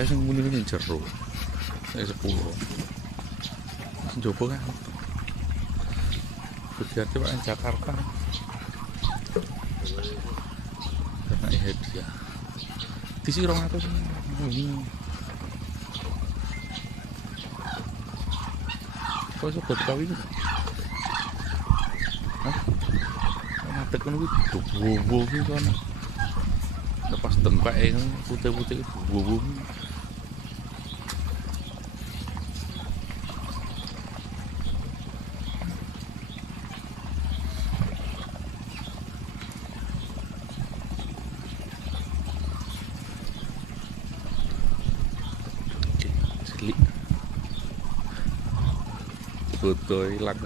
akeh sing muni ning jero. Nek 10. Njaba kan. Berarti Pak Jakarta. Karena hadiah. Di sini 200 ini. Kok iso dadi kawi iki? Hah? Ana tekan kuwi bobo iki kan. Lepas tempat yang putih-putih itu bobo. Oke, foto hilang.